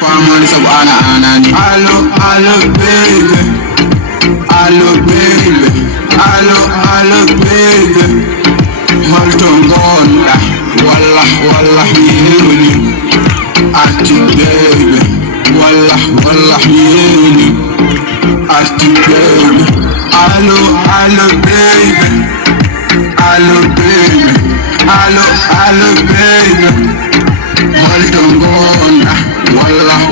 Family sab ana anani. Allo baby, allo baby, allo baby. Holton gonda, wallah yewni. Arti baby, wallah yewni. Arti baby, allo baby, allo baby, allo baby. Holton gonda, wallah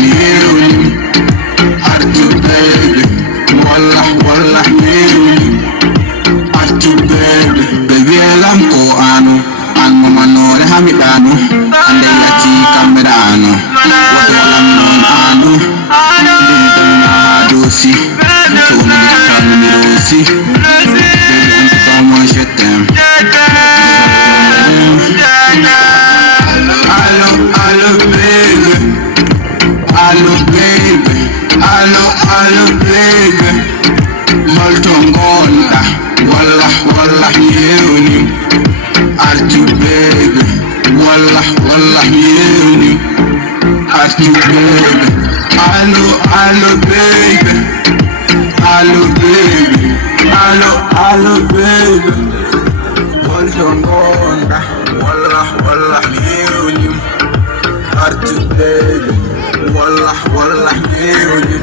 yewni. Arti baby, wallah yewni. Arti baby, baby elam ko anu, an manore hamidanu, ande yati kamera anu, wato lam non anu, dum na dosi, to na kam ni dosi, comment je t'aime. Allo baby, allo baby, allo baby. Holton gonda, wallah yewni. Arti baby, wallah yewni. Arti baby, allo baby, allo baby, allo baby. Holton gonda, wallah yewni. Arti baby, wallah yewni.